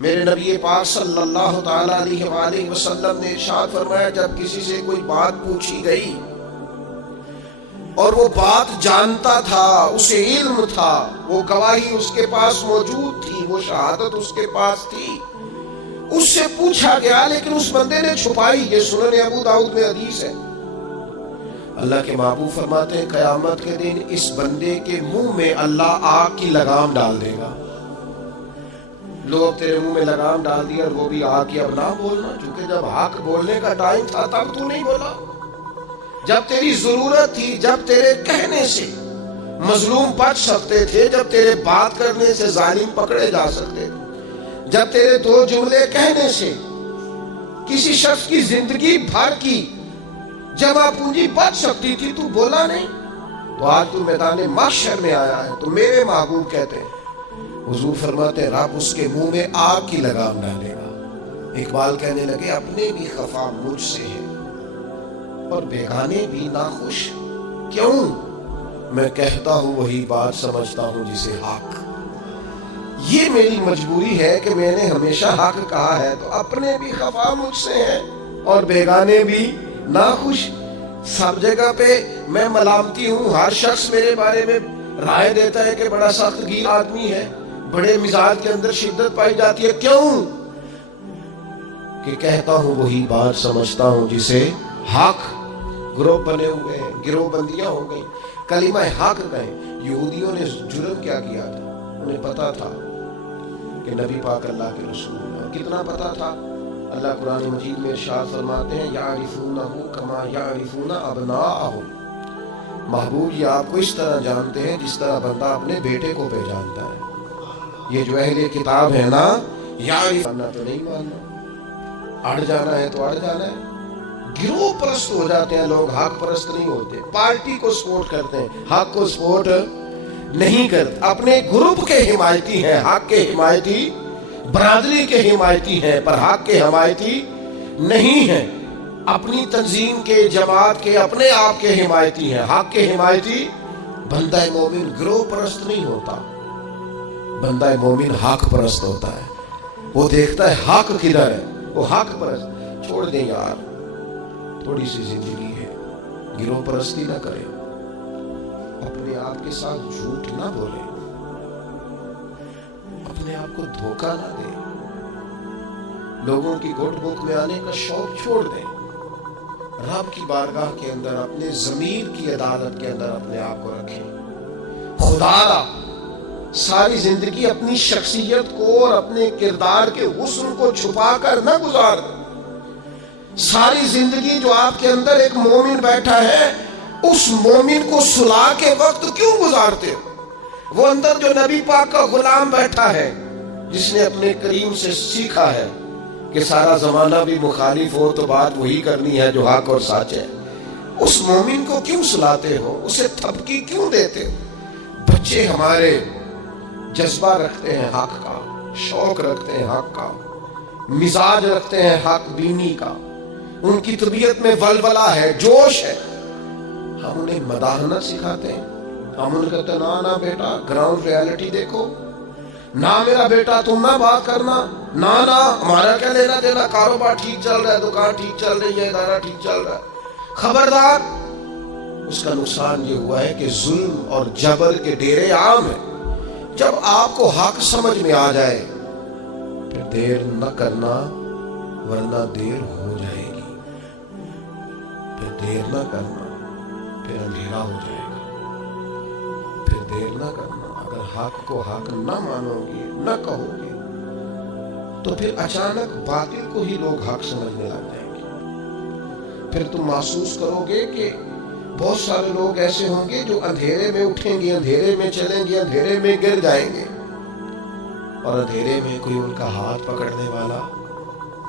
میرے نبی پاک صلی اللہ تعالی علیہ وآلہ وسلم نے ارشاد فرمایا جب کسی سے کوئی بات پوچھی گئی اور وہ بات جانتا تھا، اسے علم تھا، وہ گواہی اس کے پاس موجود تھی، وہ شہادت اس کے پاس تھی، اس سے پوچھا گیا لیکن اس بندے نے چھپائی، یہ سنن ابو داؤد میں حدیث ہے، اللہ کے محبوب فرماتے ہیں قیامت کے دن اس بندے کے منہ میں اللہ آگ کی لگام ڈال دے گا۔ لوگ تیرے منہ میں لگام ڈال دی اور وہ بھی آگ کی، اب نہ بولنا، چونکہ جب حق بولنے کا ٹائم تھا تب تو نہیں بولا، جب تیری ضرورت تھی، جب تیرے کہنے سے مظلوم بچ سکتے تھے، جب تیرے بات کرنے سے ظالم پکڑے جا سکتے تھے، جب تیرے دو جملے کہنے سے کسی شخص کی زندگی بھر کی جمع پونجی بچ سکتی تھی، تو بولا نہیں، تو آج تو میدان محشر میں آیا ہے تو میرے محبوب کہتے ہیں، حضور فرماتے ہیں رب اس کے منہ میں آگ کی لگام ڈالے گا۔ اقبال کہنے لگے اپنے بھی خفا مجھ سے ہے اور بیگانے بھی ناخوش، کیوں؟ میں کہتا ہوں وہی بات سمجھتا ہوں جسے حق۔ یہ میری مجبوری ہے کہ میں نے ہمیشہ حق کہا ہے، تو اپنے بھی خفا مجھ سے ہیں اور بیگانے بھی ناخوش۔ سب جگہ پہ میں ملامتی ہوں، ہر شخص میرے بارے میں رائے دیتا ہے کہ بڑا سخت گیر آدمی ہے، بڑے مزاج کے اندر شدت پائی جاتی ہے، کیوں؟ کہ کہتا ہوں وہی بات سمجھتا ہوں جسے حق۔ گروہ بنے ہوئے ہیں، گروہ بندیاں ہو گئی، کلمہ حق کہیں۔ یہودیوں نے جرم کیا کیا تھا؟ انہیں پتا تھا کہ نبی پاک اللہ کے رسول ہیں۔ کتنا پتا تھا؟ اللہ قرآن مجید میں ارشاد فرماتے ہیں یعرفونہ کما یعرفون ابناءہم۔ محبوب یہ آپ کو اس طرح جانتے ہیں جس طرح بندہ اپنے بیٹے کو پہچانتا ہے۔ یہ جو اہل کتاب ہے نا، ماننا تو نہیں ماننا، اڑ جانا ہے تو اڑ جانا ہے۔ گروہ پرست ہو جاتے ہیں لوگ، حق پرست نہیں ہوتے۔ پارٹی کو سپورٹ کرتے ہیں، حق کو سپورٹ نہیں کرتے۔ اپنے گروپ کے حمایتی ہیں، حق کے حمایتی، برادری کے حمایتی ہیں، پر حق کے حمایتی نہیں ہیں۔ اپنی تنظیم کے، جماعت کے، اپنے آپ کے حمایتی ہیں، حق کے حمایتی۔ بندہ مومن گروہ پرست نہیں ہوتا، بندہ مومن حق پرست ہوتا ہے۔ وہ دیکھتا ہے حق کدھر ہے، وہ حق پرست۔ چھوڑ دیں یار، تھوڑی سی زندگی ہے، گروہ پرستی نہ کریں، اپنے آپ کے ساتھ جھوٹ نہ بولیں، اپنے آپ کو دھوکہ نہ دیں، لوگوں کی گڈ بک میں آنے کا شوق چھوڑ دیں، رب کی بارگاہ کے اندر، اپنے ضمیر کی عدالت کے اندر اپنے آپ کو رکھیں۔ خدا را ساری زندگی اپنی شخصیت کو اور اپنے کردار کے حسن کو چھپا کر نہ گزار دیں۔ ساری زندگی جو آپ کے اندر ایک مومن بیٹھا ہے، اس مومن کو سلا کے وقت کیوں گزارتے ہو؟ وہ اندر جو نبی پاک کا غلام بیٹھا ہے، جس نے اپنے کریم سے سیکھا ہے کہ سارا زمانہ بھی مخالف ہو تو بات وہی کرنی ہے جو حق اور سچ ہے، اس مومن کو کیوں سلاتے ہو؟ اسے تھپکی کیوں دیتے ہو؟ بچے ہمارے جذبہ رکھتے ہیں حق کا، شوق رکھتے ہیں حق کا، مزاج رکھتے ہیں حق بینی کا، ان کی طبیعت میں ولولہ ہے، جوش ہے، ہم انہیں مداحنہ سکھاتے ہیں۔ ہم انہیں کہتے ہیں نا بیٹا گراؤنڈ ریالٹی دیکھو، نہ میرا بیٹا تم نہ بات کرنا، نہ ہمارا کیا لینا دینا، کاروبار ٹھیک چل رہا ہے، دکان ٹھیک چل رہی ہے، ادارہ ٹھیک چل رہا ہے، خبردار۔ اس کا نقصان یہ ہوا ہے کہ ظلم اور جبر کے ڈیرے عام ہیں۔ جب آپ کو حق سمجھ میں آ جائے پھر دیر نہ کرنا ورنہ دیر ہو جائے گی، پھر دیر نہ کرنا پھر اندھیرا ہو جائے گا، پھر دیر نہ کرنا۔ اگر حق کو حق نہ مانو گے، نہ کہو گے، تو پھر اچانک باطل کو ہی لوگ حق سمجھنے لگ جائیں گے۔ پھر تم محسوس کرو گے کہ بہت سارے لوگ ایسے ہوں گے جو اندھیرے میں اٹھیں گے، اندھیرے میں چلیں گے، اندھیرے میں گر جائیں گے، اور اندھیرے میں کوئی ان کا ہاتھ پکڑنے والا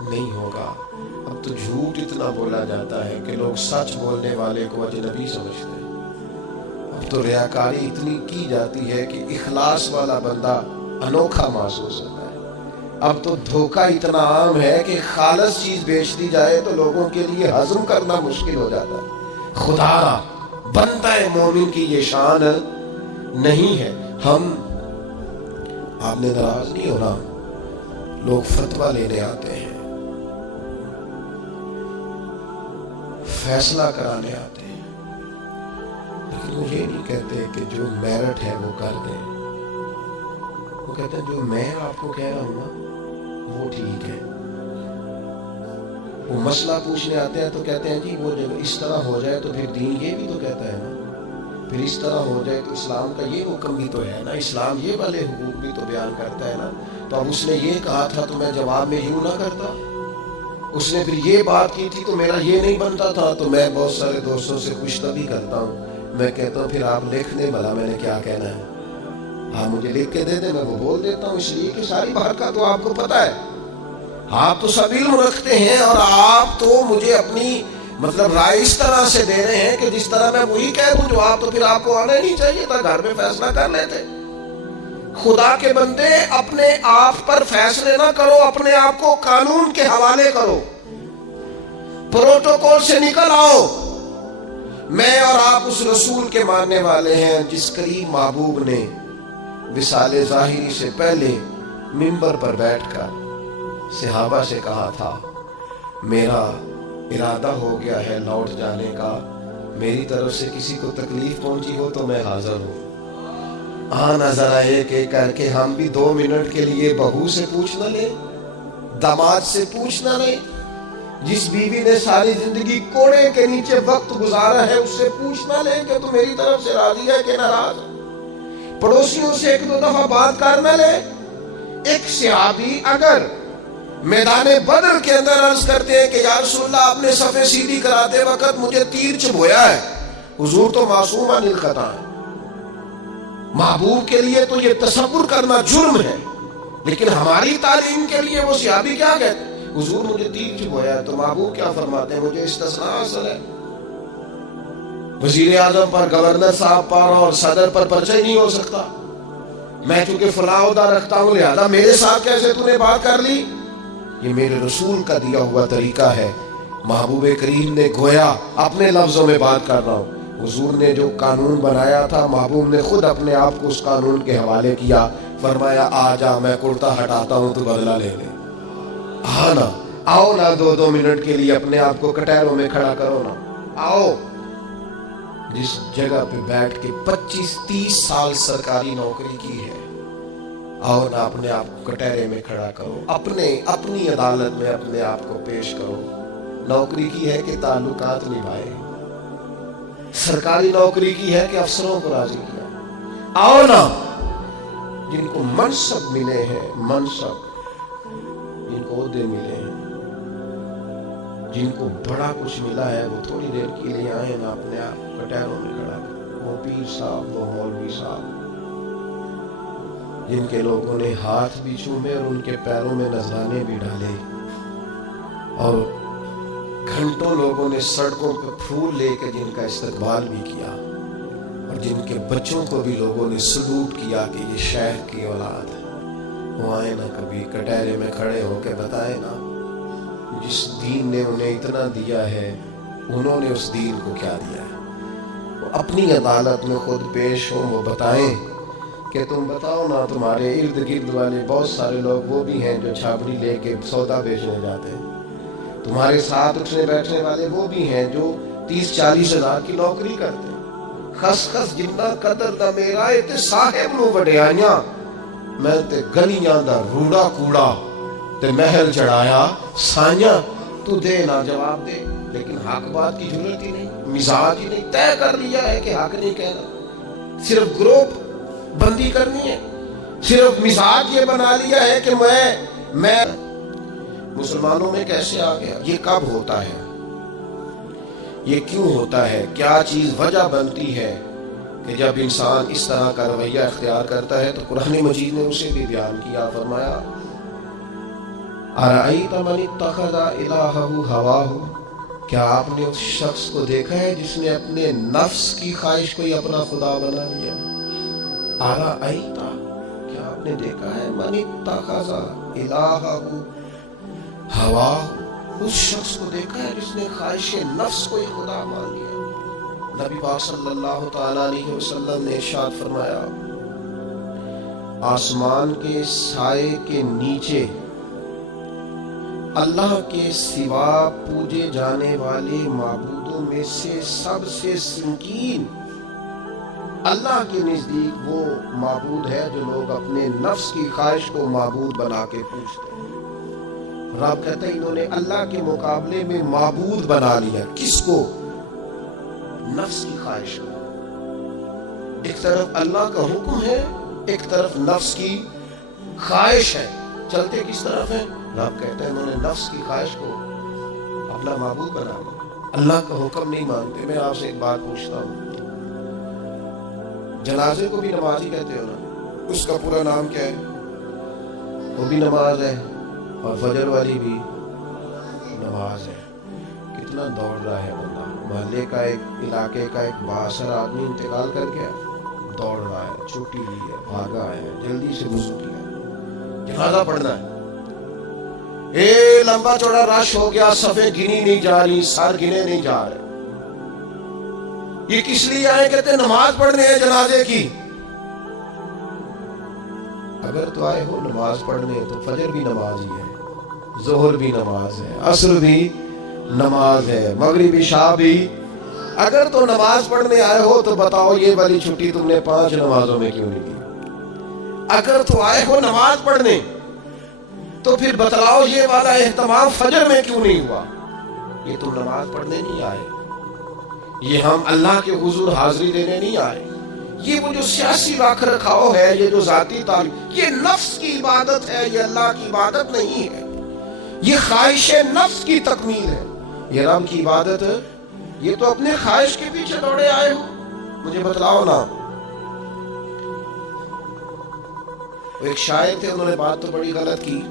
نہیں ہوگا۔ اب تو جھوٹ اتنا بولا جاتا ہے کہ لوگ سچ بولنے والے کو اجنبی سمجھتے ہیں۔ اب تو ریاکاری اتنی کی جاتی ہے کہ اخلاص والا بندہ انوکھا محسوس ہوتا ہے۔ اب تو دھوکہ اتنا عام ہے کہ خالص چیز بیچ دی جائے تو لوگوں کے لیے ہضم کرنا مشکل ہو جاتا ہے۔ خدا بندہ مومن کی یہ شان نہیں ہے۔ ہم آپ نے ناراض نہیں ہونا، لوگ فتویٰ لینے آتے ہیں، فیصلہ کرانے آتے ہیں، لیکن وہ یہ نہیں کہتے کہ جو میرٹ ہے وہ کر دیں۔ وہ کہتے ہیں جو میں آپ کو کہہ رہا ہوں نا وہ ٹھیک ہے۔ وہ مسئلہ پوچھنے آتے ہیں تو کہتے ہیں جی وہ جب اس طرح ہو جائے تو پھر دین یہ بھی تو کہتا ہے نا، پھر اس طرح ہو جائے تو اسلام کا یہ حکم بھی تو ہے نا، اسلام یہ والے حقوق بھی تو بیان کرتا ہے نا۔ تو اب اس نے یہ کہا تھا تو میں جواب میں یوں نہ کرتا، اس نے پھر یہ بات کی تھی تو میرا یہ نہیں بنتا تھا۔ تو میں بہت سارے دوستوں سے خوش طبی کرتا ہوں، میں کہتا ہوں پھر آپ لکھ دیں بھلا میں نے کیا کہنا ہے، آپ مجھے لکھ کے دے دیں، میں وہ بول دیتا ہوں، اس لیے کہ ساری بات کا تو آپ کو پتہ ہے، آپ تو سب علم رکھتے ہیں، اور آپ تو مجھے اپنی رائے اس طرح سے دے رہے ہیں کہ جس طرح میں وہی کہہ دوں جو آپ، تو پھر آپ کو آنا ہی نہیں چاہیے تھا، گھر میں فیصلہ کر لیتے۔ خدا کے بندے اپنے آپ پر فیصلے نہ کرو، اپنے آپ کو قانون کے حوالے کرو، پروٹوکول سے نکل آؤ۔ میں اور آپ اس رسول کے ماننے والے ہیں جس کریم محبوب نے وصال ظاہری سے پہلے منبر پر بیٹھ کر صحابہ سے کہا تھا میرا ارادہ ہو گیا ہے لوٹ جانے کا، میری طرف سے کسی کو تکلیف پہنچی ہو تو میں حاضر ہوں۔ آنا ذرا ایک ایک کر کے ہم بھی 2 منٹ کے لیے بہو سے پوچھ نہ لیں، داماد سے پوچھ نہ لیں، جس بیوی نے ساری زندگی کوڑے کے نیچے وقت گزارا ہے اس سے پوچھ نہ لیں کہ تو میری طرف سے راضی ہے کہ ناراض ہے۔ پڑوسیوں سے 1-2 دفعہ بات کر نہ لیں۔ ایک صحابی اگر میدان بدر کے اندر عرض کرتے ہیں کہ یا رسول اللہ آپ نے صفیں سیدھی کراتے وقت مجھے تیر چبھویا ہے، حضور تو معصوم عن الخطا ہے، محبوب کے لیے تو یہ تصور کرنا جرم ہے، لیکن ہماری تعلیم کے لیے وہ صحابی کیا کہتے ہیں، حضور مجھے تیر چبھویا ہے، تو محبوب کیا فرماتے ہیں، مجھے استثناء حاصل ہے، وزیر اعظم پر، گورنر صاحب پر اور صدر پر پرچہ ہی نہیں ہو سکتا، میں چونکہ فلاں عہدہ رکھتا ہوں لہذا میرے ساتھ کیسے تو نے بات کر لی۔ یہ میرے رسول کا دیا ہوا طریقہ ہے۔ محبوب کریم نے گویا اپنے لفظوں میں بات کر رہا ہوں، حضور نے جو قانون بنایا تھا محبوب نے خود اپنے آپ کو اس قانون کے حوالے کیا، فرمایا آ جا میں کرتا ہٹاتا ہوں تو بدلہ لے لے، آنا آؤ نا 2 منٹ کے لیے اپنے آپ کو کٹہروں میں کھڑا کرو نا، آؤ۔ جس جگہ پہ بیٹھ کے 25-30 سال سرکاری نوکری کی ہے، آؤ نہ اپنے آپ کو کٹہرے میں کھڑا کرو، اپنی عدالت میں اپنے آپ کو پیش کرو۔ نوکری کی ہے کہ تعلقات نبھائے، سرکاری نوکری کی ہے کہ افسروں کو راضی کیا۔ آؤ نا، جن کو منصب ملے ہیں، جن کو عہدے ملے ہیں، جن کو بڑا کچھ ملا ہے، وہ تھوڑی دیر کے لیے آئے نا اپنے آپ کو کٹہروں میں کھڑا کرو۔ وہ پیر صاحب، وہ مولوی صاحب جن کے لوگوں نے ہاتھ بھی چومے اور ان کے پیروں میں نذرانے بھی ڈالے، اور گھنٹوں لوگوں نے سڑکوں پہ پھول لے کے جن کا استقبال بھی کیا، اور جن کے بچوں کو بھی لوگوں نے سلوٹ کیا کہ یہ شیخ کی اولاد ہے، وہ آئے نا کبھی کٹہرے میں کھڑے ہو کے بتائے نا جس دین نے انہیں اتنا دیا ہے انہوں نے اس دین کو کیا دیا ہے۔ وہ اپنی عدالت میں خود پیش ہوں، وہ بتائیں کہ تم بتاؤ نا، تمہارے ارد گرد والے بہت سارے لوگ وہ بھی ہیں جو چھاپڑی لے کے سودا بیچنے جاتے ہیں، تمہارے ساتھ اٹھنے بیٹھنے والے وہ بھی ہیں جو 30-40 ہزار کی نوکری کرتے ہیں، خس خس جنہ قدر دا میرا تے صاحب نو وڈیائیاں، میں تے گلیاں دا روڑا کوڑا تے محل چڑھایا سائیاں، تو دے نہ جواب دے، لیکن حق بات کی ضرورت ہی نہیں، مزاج ہی نہیں، طے کر لیا ہے کہ حق نہیں کہنا، صرف گروپ بندی کرنی ہے، صرف مزاج یہ بنا لیا ہے کہ میں مسلمانوں میں کیسے آ گیا، یہ کب ہوتا ہے، یہ کیوں ہوتا ہے، کیا چیز وجہ بنتی ہے کہ جب انسان اس طرح کا رویہ اختیار کرتا ہے۔ تو قرآن مجید نے اسے بھی بیان کیا، فرمایا اَرَأَيْتَ مَنِ اتَّخَذَ إِلَٰهَهُ هَوَاهُ، کیا آپ نے اس شخص کو دیکھا ہے جس نے اپنے نفس کی خواہش کو ہی اپنا خدا بنا لیا۔ اَرَأَيْتَ، کیا آپ نے دیکھا ہے، مَنِ اتَّخَذَ إِلَٰهَهُ هَوَاهُ، اس شخص کو دیکھا ہے جس نے خواہش نفس کو ہی خدا مان لیا۔ نبی پاک صلی اللہ تعالیٰ علیہ وسلم نے ارشاد فرمایا، آسمان کے سائے کے نیچے اللہ کے سوا پوجے جانے والے معبودوں میں سے سب سے سنگین اللہ کے نزدیک وہ معبود ہے جو لوگ اپنے نفس کی خواہش کو معبود بنا کے پوجتے ہیں۔ رب کہتا ہے انہوں نے اللہ کے مقابلے میں معبود بنا لیا۔ کس کو؟ نفس کی خواہش کو۔ ایک طرف اللہ کا حکم ہے، ایک طرف نفس کی خواہش ہے، چلتے کس طرف ہیں؟ رب کہتا ہے انہوں نے نفس کی خواہش کو اپنا معبود بنا لیا، اللہ کا حکم نہیں مانتے۔ میں آپ سے ایک بات پوچھتا ہوں، جنازے کو بھی نماز ہی کہتے ہو نا؟ اس کا پورا نام کیا ہے؟ وہ بھی نماز ہے، اور فجر والی بھی نماز ہے۔ کتنا دوڑ رہا ہے بندہ، محلے کا ایک علاقے کا ایک بااثر آدمی انتقال کر گیا، دوڑ رہا ہے، چھٹی لی ہے، بھاگا ہے، جلدی سے وضو کیا، جنازہ پڑھنا ہے۔ لمبا چوڑا رش ہو گیا، صفیں گنی نہیں جا رہی، سر گنے نہیں جا رہے۔ یہ کس لیے آئے؟ کہتے ہیں نماز پڑھنے ہیں جنازے کی۔ اگر تو آئے ہو نماز پڑھنے تو فجر بھی نماز ہی ہے، ظہر بھی نماز ہے، عصر بھی نماز ہے، مغرب عشاء بھی۔ اگر تو نماز پڑھنے آئے ہو تو بتاؤ یہ والی چھٹی تم نے 5 نمازوں میں کیوں نہیں کی؟ اگر تو آئے ہو نماز پڑھنے تو پھر بتلاؤ یہ والا اہتمام فجر میں کیوں نہیں ہوا؟ یہ تم نماز پڑھنے نہیں آئے، یہ ہم اللہ کے حضور حاضری دینے نہیں آئے۔ یہ وہ جو سیاسی رکھ رکھاؤ ہے، یہ جو ذاتی تعلق، یہ نفس کی عبادت ہے، یہ اللہ کی عبادت نہیں ہے۔ یہ خواہش نفس کی تکمیل ہے۔ یہ رب کی عبادت، یہ تو اپنے خواہش کے پیچھے دوڑے آئے ہو۔ مجھے بتلاؤ نا۔ ایک شاعر تھے، انہوں نے بات تو بڑی غلط کی،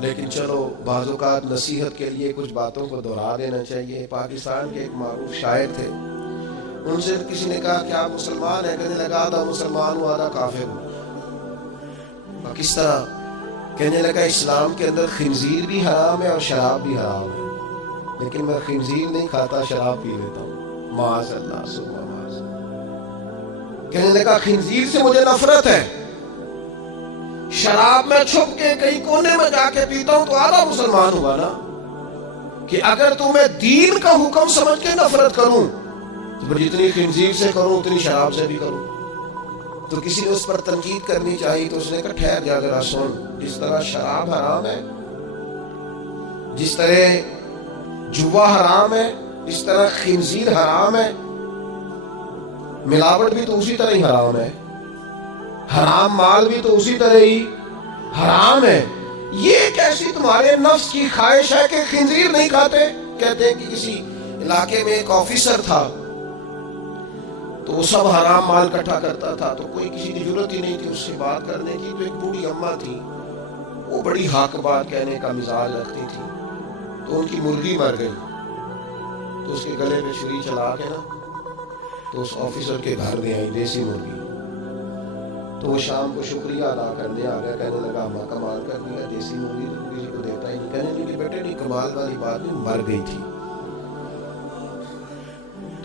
لیکن چلو بعض اوقات نصیحت کے لیے کچھ باتوں کو دہرا دینا چاہیے۔ پاکستان کے ایک معروف شاعر تھے، ان سے کسی نے کہا کہ آپ مسلمان ہیں؟ کہنے لگا آدھا مسلمان ہوں آدھا کافر ہوں۔ کس طرح؟ کہنے لگا اسلام کے اندر خنزیر بھی حرام ہے اور شراب بھی حرام ہے، لیکن میں خنزیر نہیں کھاتا، شراب پی لیتا ہوں۔ معاذ اللہ ثم معاذ۔ کہنے لگا خنزیر سے مجھے نفرت ہے، شراب میں چھپ کے کہیں کونے میں جا کے پیتا ہوں تو آدھا مسلمان ہوا نا۔ کہ اگر تمہیں دین کا حکم سمجھ کے نفرت کروں تو پھر جتنی خنزیر سے کروں اتنی شراب سے بھی کروں۔ تو کسی نے اس پر تنقید کرنی چاہیے تو اس نے کہا ٹھہر جا ذرا سن، جس طرح شراب حرام ہے، جس طرح جوا حرام ہے، اس طرح خنزیر حرام ہے، ملاوٹ بھی تو اسی طرح ہی حرام ہے، حرام مال بھی تو اسی طرح ہی حرام ہے۔ یہ کیسی تمہارے نفس کی خواہش ہے کہ خنزیر نہیں کھاتے؟ کہتے ہیں کہ کسی علاقے میں ایک آفیسر تھا تو وہ سب حرام مال اکٹھا کرتا تھا، تو کوئی کسی کی ضرورت ہی نہیں تھی اس سے بات کرنے کی۔ تو ایک بوڑھی اماں تھی، وہ بڑی حق بات کہنے کا مزاج رکھتی تھی، تو ان کی مرغی مر گئی، تو اس کے گلے میں چھری چلا کے نا تو اس آفیسر کے گھر میں آئی دیسی مرغی۔ تو وہ شام کو شکریہ ادا کرنے آ گیا، کہنے لگا اماں کمال کر دیا، دیسی مرغی تو کسی کو دیتا ہی نہیں۔ کہنے لگی بیٹے نہیں، کمال والی بات نہیں، مر گئی تھی۔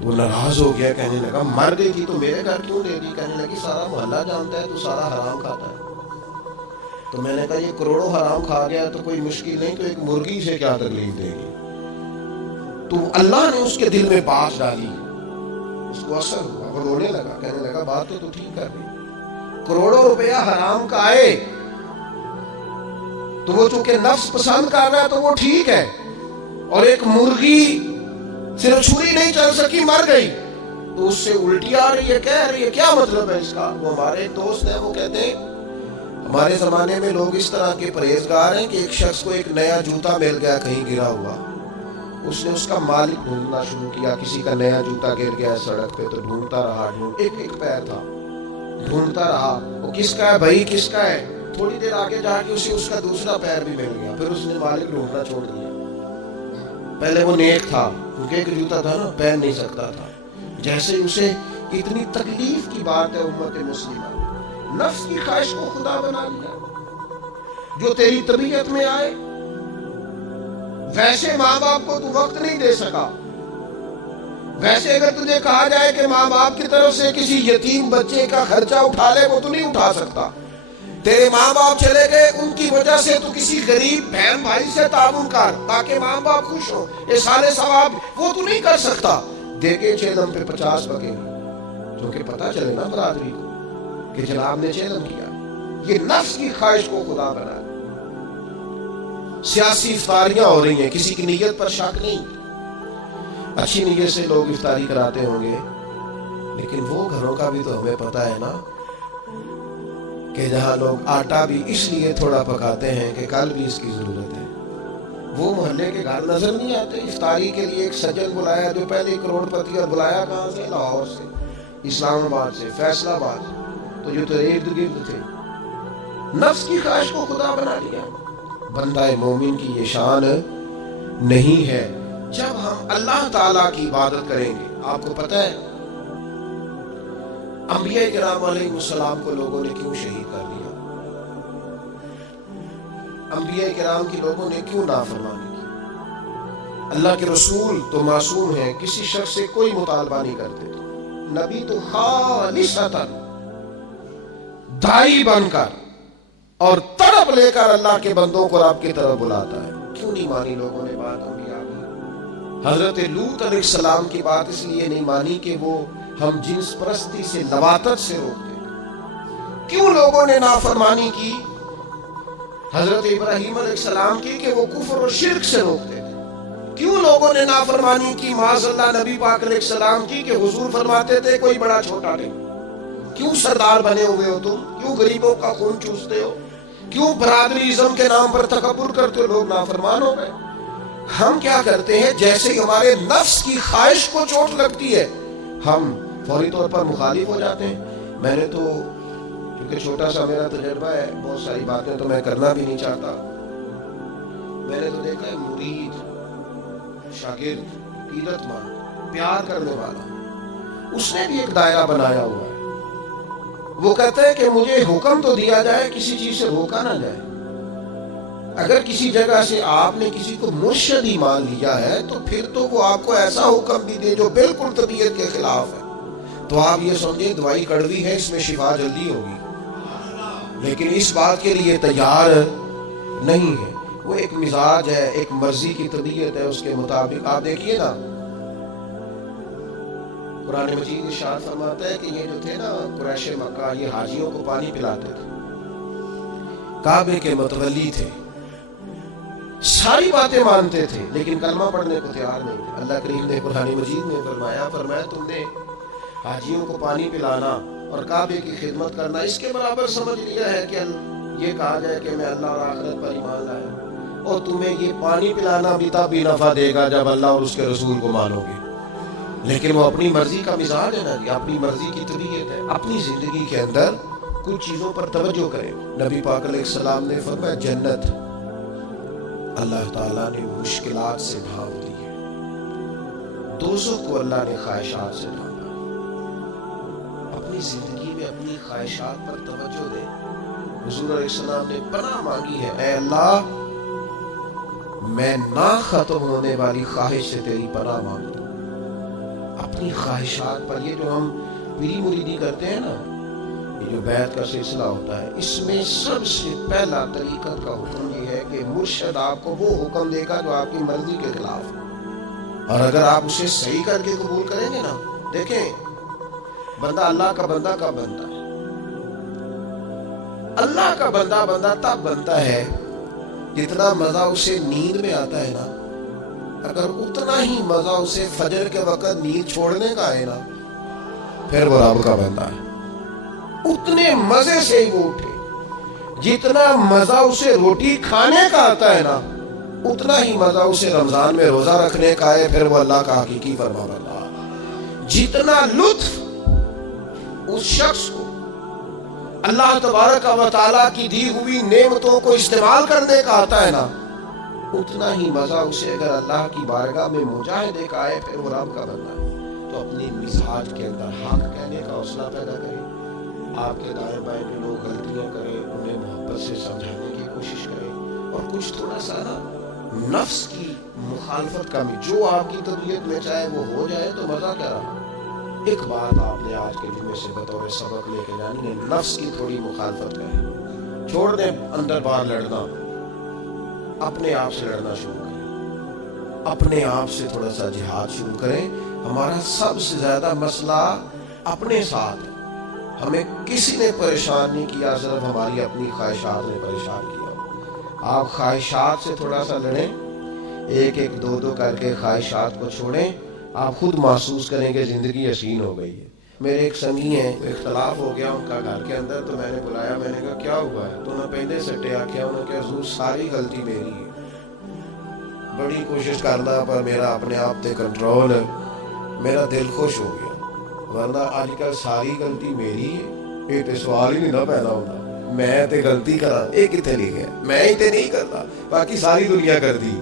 وہ ناراض ہو گیا، کہنے لگا مر گئی تھی تو میرے گھر کیوں دے دی؟ کہنے لگی سارا محلہ جانتا ہے تو سارا حرام کھاتا ہے۔ تو میں نے کہا یہ کروڑوں حرام کھا گیا تو کوئی مشکل نہیں، تو ایک مرغی سے کیا تکلیف دے گی؟ تو اللہ نے اس کے دل میں بات ڈالی، اس کو اثر ہوا، وہ رونے لگا، کہنے لگا بات تو ٹھیک کر رہی، کروڑوں روپیہ حرام کا آئے تو وہ چونکہ نفس پسند کر رہا ہے تو وہ ٹھیک ہے، اور ایک مرغی صرف چھری نہیں چل سکی مر گئی تو اس سے الٹی آ رہی ہے، کہہ رہی ہے، کیا مطلب ہے اس کا؟ وہ ہمارے ایک دوست ہیں، وہ کہتے ہیں ہمارے زمانے میں لوگ اس طرح کے پرہیزگار ہیں کہ ایک شخص کو ایک نیا جوتا مل گیا کہیں گرا ہوا، اس نے اس کا مالک ڈھونڈنا شروع کیا، کسی کا نیا جوتا گر گیا سڑک پہ تو ڈھونڈتا رہا، ایک پیر تھا، ڈھونڈتا رہا، وہ کس کا ہے بھائی، کس کا ہے؟ تھوڑی دیر آگے جا کے اسے اس کا دوسرا پیر بھی مل گیا، پھر اس نے مالک ڈھونڈنا چھوڑ دیا۔ پہلے وہ نیک تھا کیونکہ ایک جوتا تھا نا، پہن نہیں سکتا تھا، جیسے اسے اتنی تکلیف کی بات ہے امت مسلمہ، نفس کی خواہش کو خدا بنا لیا، جو تیری طبیعت میں آئے ویسے ماں باپ کو تو وقت نہیں دے سکا، ویسے اگر تجھے کہا جائے کہ ماں باپ کی طرف سے کسی یتیم بچے کا خرچہ اٹھا لے وہ تو نہیں اٹھا سکتا، تیرے ماں باپ چلے گئے، ان کی وجہ سے تو کسی غریب بہن بھائی سے تعاون کر تاکہ ماں باپ خوش ہو، یہ سارے ثواب وہ تو نہیں کر سکتا۔ دے کے چیلم پہ 50 بکے، کیونکہ پتا چلے نا برادری کو کہ جناب نے چیلم کیا۔ یہ نفس کی خواہش کو خدا بنا۔ سیاسی افطاریاں ہو رہی ہیں، کسی کی نیت پر شک نہیں، اچھی نیت سے لوگ افطاری کراتے ہوں گے، لیکن وہ گھروں کا بھی تو ہمیں پتا ہے نا کہ جہاں لوگ آٹا بھی اس لیے تھوڑا پکاتے ہیں کہ کل بھی اس کی ضرورت ہے۔ وہ محلے کے گھر نظر نہیں آتے؟ افطاری کے لیے ایک سجن بلایا جو پہلے کروڑ پتی، اور بلایا کہاں سے؟ لاہور سے، اسلام آباد سے، فیصل آباد، تو جو تو ارد گرد تھے۔ نفس کی خواہش کو خدا بنا لیا۔ بندہ مومن کی یہ شان نہیں ہے۔ جب ہم اللہ تعالیٰ کی عبادت کریں گے، آپ کو پتہ ہے انبیاء کرام علیہ السلام کو لوگوں نے کیوں شہید کر دیا؟ انبیاء کرام کی لوگوں نے کیوں نافرمانی کی؟ اللہ کے رسول تو معصوم ہیں، کسی شخص سے کوئی مطالبہ نہیں کرتے تھے۔ نبی تو خالصتاً داعی بن کر اور طرف لے کر اللہ کے بندوں کو رب کی طرف بلاتا ہے۔ کیوں نہیں مانی لوگوں نے بات انبیاء کی؟ حضرت لوط علیہ السلام کی بات اس لیے نہیں مانی کہ وہ ہم جنس پرستی سے، لواطت سے روکتے تھے۔ کیوں لوگوں نے نافرمانی کی حضرت ابراہیم علیہ السلام کی کہ وہ کفر اور شرک سے روکتے تھے؟ کیوں لوگوں نے نافرمانی کی معاذ اللہ نبی پاک علیہ السلام کی کہ حضور فرماتے تھے کوئی بڑا چھوٹا نہیں؟ کیوں سردار بنے ہوئے ہو تم؟ کیوں غریبوں کا خون چوستے ہو؟ کیوں برادریزم کے نام پر تکبر کرتے ہو؟ لوگ نافرمان ہو گئے۔ ہم کیا کرتے ہیں؟ جیسے ہی ہمارے نفس کی خواہش کو چوٹ لگتی ہے، ہم فوری طور پر مخالف ہو جاتے ہیں۔ میں نے تو کیونکہ چھوٹا سا میرا تجربہ ہے، بہت ساری باتیں تو میں کرنا بھی نہیں چاہتا، میں نے تو دیکھا ہے مرید، شاگرد، عقیدت مند، پیار کرنے والا، اس نے بھی ایک دائرہ بنایا ہوا ہے۔ وہ کہتا ہے کہ مجھے حکم تو دیا جائے، کسی چیز سے روکا نہ جائے۔ اگر کسی جگہ سے آپ نے کسی کو مرشد ہی مان لیا ہے تو پھر تو وہ آپ کو ایسا حکم بھی دے جو بالکل طبیعت کے خلاف ہے تو آپ یہ سمجھیں دوائی کڑوی ہے، اس میں شفا جلدی ہوگی، لیکن اس بات کے لیے تیار نہیں ہے۔ وہ ایک مزاج ہے، ایک مرضی کی طبیعت ہے، اس کے مطابق آپ دیکھیے نا، قرآن مجید ارشاد فرماتا ہے کہ یہ جو تھے نا قریش مکہ، یہ حاجیوں کو پانی پلاتے تھے، کعبے کے متولی تھے، ساری باتیں مانتے تھے، لیکن کلمہ پڑھنے کو تیار نہیں تھے۔ اللہ کریم نے قرآن مجید میں فرمایا تم نے حاجیوں کو پانی پلانا اور کعبے کی خدمت کرنا اس کے برابر سمجھ لیا ہے کہ یہ کہا جائے کہ میں اللہ اور آخرت پر ایمان لایا، اور تمہیں یہ پانی پلانا بھی تب بھی نفع دے گا جب اللہ اور اس کے رسول کو مانو گے۔ لیکن وہ اپنی مرضی کا مزاج ہے نا جی، اپنی مرضی کی طبیعت ہے۔ اپنی زندگی کے اندر کچھ چیزوں پر توجہ کریں۔ نبی پاک علیہ السلام نے فرمایا جنت اللہ تعالیٰ نے مشکلات سے ڈھانپ دی ہے، دوزخ کو اللہ نے خواہشات سے ڈھانپا۔ اپنی زندگی میں اپنی خواہشات پر توجہ دیں۔ حضور علیہ السلام نے پناہ مانگی ہے، اے اللہ میں نہ ختم ہونے والی خواہش سے تیری پناہ مانگتا ہوں۔ اپنی خواہشات پر، یہ جو ہم پیری مریدی کرتے ہیں نا، یہ جو بیعت کا سلسلہ ہوتا ہے، اس میں سب سے پہلا طریقت کا حکم یہ ہے کہ مرشد آپ کو وہ حکم دے گا جو آپ کی مرضی کے خلاف ہے، اور اگر آپ اسے صحیح کر کے قبول کریں گے نا، دیکھیں بندہ اللہ کا بندہ کب بنتا ہے؟ اللہ کا بندہ تب بنتا ہے جتنا مزہ اسے نیند میں آتا ہے نا، اگر اتنا ہی مزہ اسے فجر کے وقت نیند چھوڑنے کا ہے نا، پھر وہ رب کا بندہ ہے۔ اتنے مزے سے ہی وہ اٹھے، جتنا مزہ اسے روٹی کھانے کا آتا ہے نا، اتنا ہی مزہ اسے رمضان میں روزہ رکھنے کا ہے، پھر وہ اللہ کا حقیقی فرمانبردار۔ جتنا لطف اس شخص کو اللہ تبارک و تعالیٰ کی دی ہوئی نعمتوں کو استعمال کرنے کا آتا ہے نا، اتنا ہی مزہ اسے اگر اللہ کی بارگاہ میں مجاہدے کا ہے، پھر وہ رب کا بندہ ہے۔ تو اپنی مزاج کے اندر حق کہنے کا حوصلہ پیدا کریں۔ آپ کے دائیں بائیں جو لوگ غلطیاں کریں انہیں محبت سے سمجھانے کی کوشش کریں، اور کچھ تھوڑا سا نا نفس کی مخالفت کا بھی، جو آپ کی طبیعت میں چاہے وہ ہو جائے تو مزہ کیا رہا۔ ایک بات آپ نے آج کے جمعے سے بطور سبق لے کے جانی ہے، نفس کی تھوڑی مخالفت کریں۔ چھوڑ دیں اندر باہر لڑنا، اپنے آپ سے لڑنا شروع کریں، اپنے آپ سے تھوڑا سا جہاد شروع کریں۔ ہمارا سب سے زیادہ مسئلہ اپنے ساتھ ہے، ہمیں کسی نے پریشان نہیں کیا، صرف ہماری اپنی خواہشات نے پریشان کیا۔ آپ خواہشات سے تھوڑا سا لڑیں، ایک ایک دو دو کر کے خواہشات کو چھوڑیں، آپ خود محسوس کریں کہ زندگی حسین ہو گئی ہے۔ میرے ایک سنگی ہیں، اختلاف ہو گیا ان کا گھر کے اندر، تو میں نے بلایا، میں نے کہا کیا ہوا ہے؟ تو انہیں پہلے سٹے آکھیا، انہوں نے کہا حضور ساری غلطی میری ہے، بڑی کوشش کرنا پر میرا اپنے آپ تے کنٹرول ہے۔ میرا دل خوش ہو گیا، ورنہ آج کل ساری غلطی میری ہے، یہ تے سوال ہی نہیں نہ پیدا ہوتا، میں تے غلطی کرا، یہ کتنے لکھا ہے؟ میں ہی تے نہیں کرتا، باقی ساری دنیا کر دی۔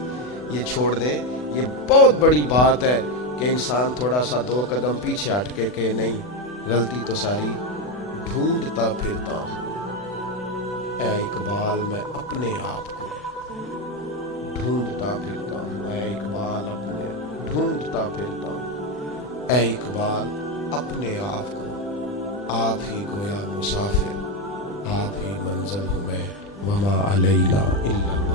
یہ چھوڑ دیں، یہ بہت بڑی بات ہے کہ انسان تھوڑا سا دو قدم پیچھے ہٹ کے کہ نہیں، غلطی تو ساری ڈھونڈتا پھرتا ہوں، اے اقبال میں اپنے آپ کو ڈھونڈتا پھرتا ہوں، اے اقبال اپنے ڈھونڈتا پھرتا ہوں، اے اقبال اپنے آپ کو، آپ ہی گویا مسافر، آپ ہی منزل ہوں میں، وما علینا الا